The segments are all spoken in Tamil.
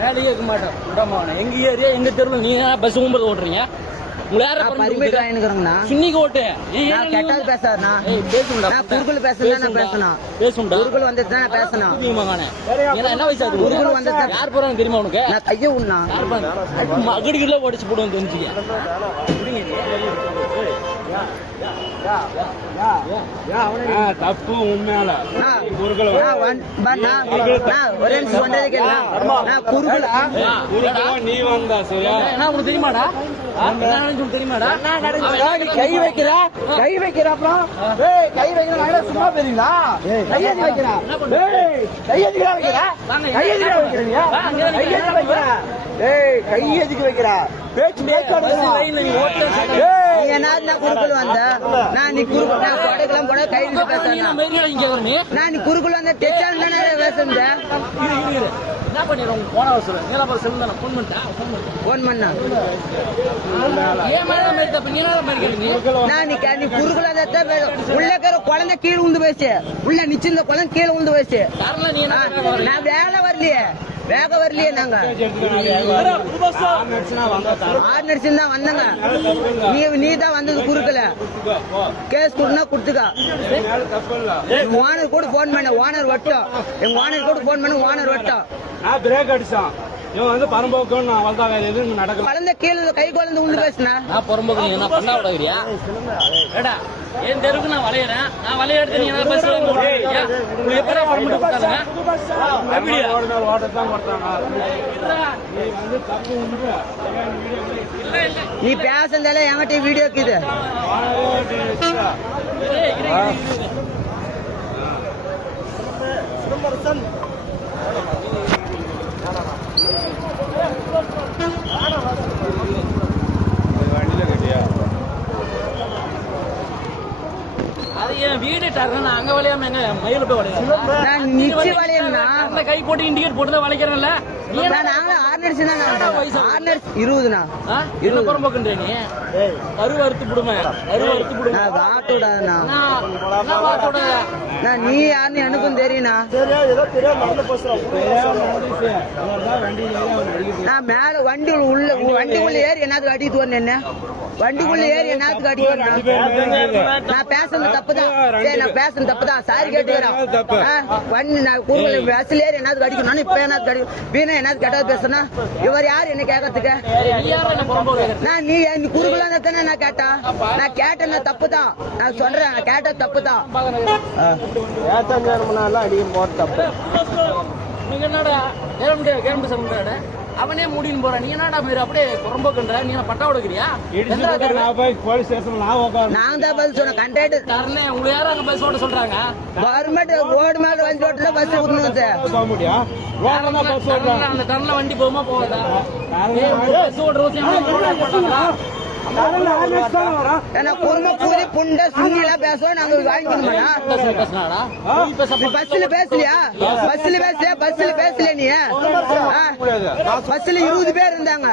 வேலையே இருக்க மாட்டேன் விடாம எங்க ஏரியா எங்க தெருவில் நீங்க பஸ் 9 ஓட்டுறீங்க உங்களை யார பர்மிட் வாங்கிக்கிறேங்கண்ணா சுன்னிக்கு ஓட்டு நான் கெட்டது பேசாதண்ணா பேசுண்டா நான் குறுக்குல பேசுறேன் நான் பேசணும் பேசுண்டா குறுக்குல வந்துட்டு தான் பேசணும் மகானே என்ன வயசு ஆகுது குறுக்குல வந்துட்டு யார் போறாங்க தெரியுமா உனக்கு நான் கைய உண்ணா மகடிக்குள்ள ஓடிச்சு போடுவேன் தெரிஞ்சுக்க தப்பு உண்மையால நீ வந்தா உனக்கு தெரியுமாடா தெரியுமாடா கை வைக்கிற கை வைக்கிற அப்புறம் கை வைக்கிற சும்மா தெரியுங்களா கையெழுதி வைக்கிறா கையெழுதிக்கா வைக்கிறா கையெழுதிக்கா வைக்கிறா கையெழுதிக்கு வைக்கிறா பேச்சு குறுக்குள் வந்த நான் நீ குறுக்கலாம் போட கை பேசுறேன் நான் நீ குறுக்குள் வந்த டெக்ஸ்டால் தானே பேசுறேன் என்ன பண்ணிடுறோம் போன வருஷம் நீலா செல்லுங்க போன் பண்ணா நீ குறுக்குல உள்ள குழந்தை கீழே உந்து போயிடுச்சு உள்ள நிச்சிருந்த குழந்தை கீழே உந்து போயிடுச்சு நான் வேலை வரலையே வேக வரலையே நாங்க 6 நடிச்சு தான் வந்தாங்க நீ தான் வந்தது குறுக்கல கேஸ் கொடுனா கொடுத்துக்க ஓனர் கூட போன் பண்ண ஓனர் வட்டம் எங்க ஓனர் கூட போன் பண்ண ஓனர் வட்டம் பிரேக் அடிச்சான் இவன் வந்து பரம்போக்கு வேற எதுவும் நடக்கும் குழந்தை கீழே கை குழந்தை உண்டு பேசுனா நான் பரம்போக்கு நான் பண்ண விடாதியா ஏடா என் தெருவுக்கு நான் வளையறேன் நான் வளைய எடுத்து நீங்க பஸ் உங்களுக்கு எப்படா பர்மிட் கொடுத்தாங்க அப்படியே ஓட்டத்தான் கொடுத்தாங்க நீ வந்து தப்பு உண்டு நீ பேசந்தால என்கிட்ட வீடியோ இருக்குது வீடு அங்க வளையாம எங்க மயில போய் வளையா கை போட்டு இண்டிகேட் போட்டு தான் வளைக்கிறேன்ல நாங்களும் 6 நடிச்சு தான் 20ண்ணா 20 புறம்போக்குன்ற நீ அறுவறுத்து விடுமே அறுவறுத்து விடுமே வாட்டோட நீ யாருன்னு எனக்கும் தெரியும்ண்ணா நான் மேல வண்டிக்குள்ள ஏறி என்னத்துக்கு அடித்து வரணும் என்ன வண்டிக்குள்ள ஏறி என்னத்துக்கு அடிக்க வரணும் நான் பேசுறது தப்புதான் நான் பேசுறது தப்புதான் சாரி கேட்டுக்கிறேன் வண்டி நான் குறுக்கல பஸ்ல ஏறி என்னத்துக்கு அடிக்கணும் இப்ப என்னத்துக்கு அடிக்கும் வீணா என்னது கேட்டது பேசுனா இவர் யாரு என்ன கேட்கறதுக்கு நான் நீ குறுக்கல தானே நான் கேட்டேன் நான் கேட்டேன் தப்புதான் நான் சொல்றேன் நான் கேட்டது தப்புதான் அடிக்கும் போட்டு தப்பு நீங்க என்னடா கேரம்பு சம்பள அவனே மூடின்னு போறான் நீ என்னடா பேரு அப்படியே குறம்போக்குன்ற நீ பட்டா கொடுக்குறியா போலீஸ் ஸ்டேஷன் நான் தான் பஸ் சொன்னேன் கண்டக்டர் தரல உங்களுக்கு யாரும் அங்க பஸ் ஓட்ட சொல்றாங்க கவர்மெண்ட் ரோடு மேல வண்டி ஓட்டுல பஸ் விடணும் போக முடியும் அந்த டர்ன்ல வண்டி போகுமா போகாதா பஸ் ஓட்டுறோம் புண்ட சுண்ணிலா பேசுவோம் நாங்க வாங்கிக்கணுமாடா பஸ்ல பேசலையா பஸ்ல பேசல நீ பஸ்ல 20 பேர் இருந்தாங்க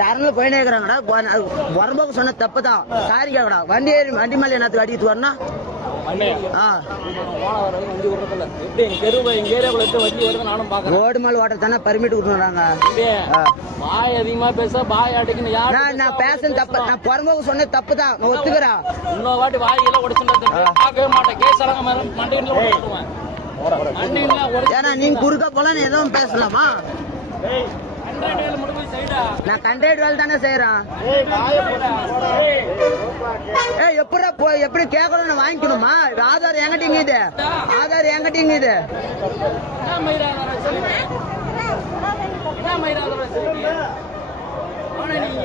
டர்ன்ல போயினே இருக்கிறாங்கடா வரம்போக்கு சொன்ன தப்புதான் சாரி கேக்கடா வண்டி மேல என்னத்துக்கு அடிக்கிட்டு வரணும் ரோடு மேல ஓட்ட தானே பர்மிட் கொடுத்துறாங்க பாய் அதிகமா பேச பாய் அடிக்கணும் நான் பேசுறது தப்பு நான் புறம்போக்கு சொன்ன தப்பு தான் ஒத்துக்கிறேன் இன்னொரு வாட்டி வாயெல்லாம் உடைச்சுட்டு மாட்டேன் கேஸ் ஏன்னா நீங்க குறுக்க போல எதுவும் பேசலாமா நான் கண்ட்ரேட் வேலை தானே செய்யறேன் எப்படி கேட்கணும் வாங்கிக்கணுமா ஆதார் என்கிட்டீங்க இது ஆதார் என்கிட்டீங்க இது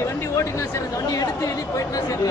வண்டி ஓட்டினா சரி வண்டி எடுத்து வெளியே போயிட்டுனா சரி